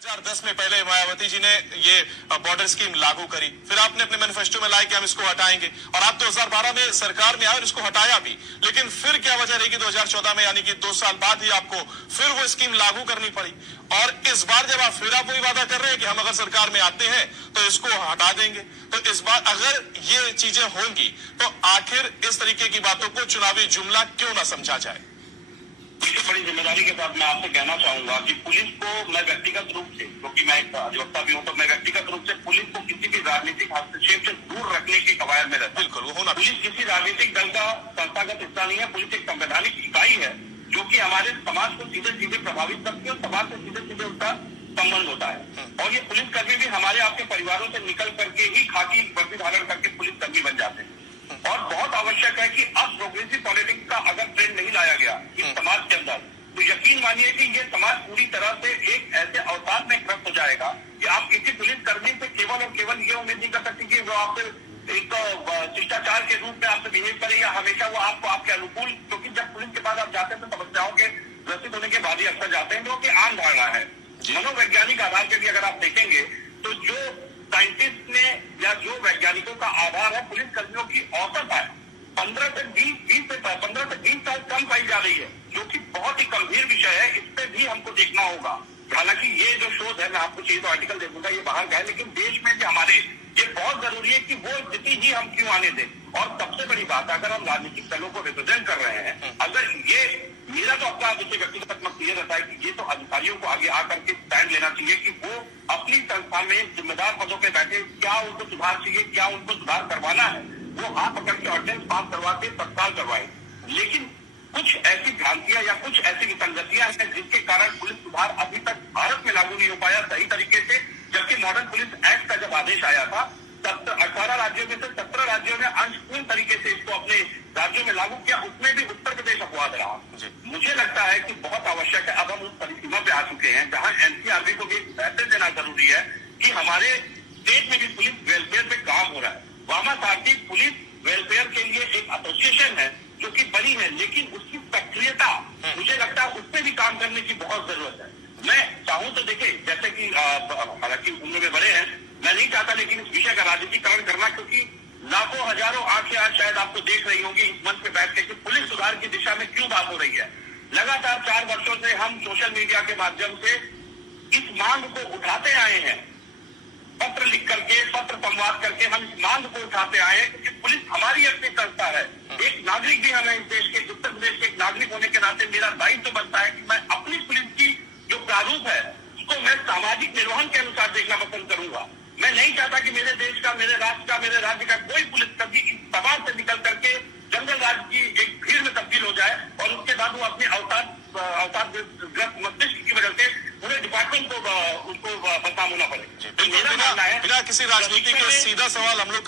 2010 में पहले मायावती जी ने ये बॉर्डर स्कीम लागू करी, फिर आपने अपने मैनिफेस्टो में लाया कि हम इसको हटाएंगे, और आप 2012 में सरकार में आए और इसको हटाया भी। लेकिन फिर क्या वजह रही कि 2014 में, यानी कि 2 साल बाद ही आपको फिर वो स्कीम लागू करनी पड़ी। और इस बार जब आप वही वादा कर रहे हैं कि हम अगर सरकार में आते हैं तो इसको हटा देंगे, तो इस बार अगर ये चीजें होंगी तो आखिर इस तरीके की बातों को चुनावी जुमला क्यों ना समझा जाए? बड़ी जिम्मेदारी के साथ मैं आपसे कहना चाहूंगा कि पुलिस को मैं व्यक्तिगत रूप से, क्योंकि मैं एक अधिवक्ता भी हूं, तो मैं व्यक्तिगत रूप से पुलिस को किसी भी राजनीतिक हस्तक्षेप से दूर रखने की कवायद में रहता हूं। बिल्कुल, वो होना। पुलिस किसी राजनीतिक दल का संस्थागत हिस्सा नहीं है। पुलिस एक संवैधानिक इकाई है जो कि हमारे समाज को सीधे सीधे प्रभावित करती है और समाज से सीधे सीधे उसका संबंध होता है। और ये पुलिसकर्मी भी हमारे आपके परिवारों से निकल करके ही खाकी वर्दी धारण करके पुलिसकर्मी बन जाते हैं। और बहुत आवश्यक है कि अब प्रोग्रेसिव पॉलिटिक्स का अगर ट्रेंड नहीं लाया गया इस समाज के अंदर, तो यकीन मानिए कि ये समाज पूरी तरह से एक ऐसे अवसाद में ग्रस्त हो जाएगा कि आप किसी पुलिसकर्मी से केवल और केवल ये उम्मीद नहीं कर सकती कि वो आपसे एक शिष्टाचार के रूप में आपसे बिहेव करे या हमेशा वो आपको आपके अनुकूल, क्योंकि जब पुलिस के पास आप जाते हैं तो समस्याओं के ग्रसित होने के बाद ही अक्सर जाते हैं, जो कि आम धारणा है। मनोवैज्ञानिक आधार पे भी अगर आप देखेंगे तो जो साइंटिस्ट ने या जो वैज्ञानिकों का आधार है, पुलिस कर्मियों की औसत है 15 से 20 साल कम पाई जा रही है, जो कि बहुत ही गंभीर विषय है। इस पे भी हमको देखना होगा। हालांकि ये जो शोध है, मैं आपको चाहिए तो आर्टिकल दे दूंगा, ये बाहर गए, लेकिन देश में भी हमारे ये बहुत जरूरी है कि वो स्थिति ही हम क्यों आने दें। और सबसे बड़ी बात, अगर हम राजनीतिक दलों को रिप्रेजेंट कर रहे हैं, अगर ये मेरा तो अपना विषय व्यक्तिगत मत ये रहता है कि ये तो अधिकारियों को आगे आकर के स्टैंड लेना चाहिए कि वो अपनी संस्था में जिम्मेदार पदों पे बैठे, क्या उनको सुधार चाहिए, क्या उनको सुधार करवाना है, वो हाथ पकड़ के ऑर्डिनेंस पास करवा के तत्काल करवाए। लेकिन कुछ ऐसी भ्रांतियां या कुछ ऐसी विसंगतियां हैं जिसके कारण पुलिस सुधार अभी तक भारत में लागू नहीं हो पाया सही तरीके से। जबकि मॉडर्न पुलिस एक्ट का जब आदेश आया था, 18 राज्यों में से 17 राज्यों ने अंशपूर्ण तरीके से इसको अपने राज्यों में लागू किया, उसमें भी उत्तर प्रदेश अपवाद रहा। मुझे लगता है कि बहुत आवश्यक है, अब हम उस परिसीमा पे आ चुके हैं जहां एनसीआरबी को भी मैसेज देना जरूरी है कि हमारे स्टेट में भी पुलिस वेलफेयर पे काम हो रहा है। वामा सारथी पुलिस वेलफेयर के लिए एक एसोसिएशन है जो कि बनी है, लेकिन उसकी सक्रियता मुझे लगता है उस पर भी काम करने की बहुत जरूरत है। मैं चाहूं तो देखिए, जैसे कि हालांकि उम्र में बड़े हैं, मैं नहीं चाहता लेकिन इस विषय का राजनीतिकरण करना, क्योंकि लाखों हजारों आंखें आज शायद आपको देख रही होंगी इस मंच पे बैठ के कि पुलिस सुधार की दिशा में क्यों बात हो रही है। लगातार 4 वर्षों से हम सोशल मीडिया के माध्यम से इस मांग को उठाते आए हैं, पत्र लिख करके, पत्र संवाद करके हम इस मांग को उठाते आए हैं, क्योंकि पुलिस हमारी अपनी संस्था है। एक नागरिक भी हमें इस देश के, उत्तर प्रदेश के एक नागरिक होने के नाते मेरा दायित्व तो बनता है कि मैं अपनी पुलिस की जो प्रारूप है उसको मैं सामाजिक निर्वहन के अनुसार देखना पसंद करूंगा। मैं नहीं चाहता कि मेरे देश का, मेरे राष्ट्र का, मेरे राज्य का कोई पुलिसकर्मी इस समाज से निकल करके जंगल राज की एक भीड़ में तब्दील हो जाए और उसके बाद वो अपने अवसादग्रस्त मस्तिष्क की वजह से पूरे डिपार्टमेंट को उसको बदनाम होना पड़े। बिना किसी राजनीति के सीधा सवाल हम लोग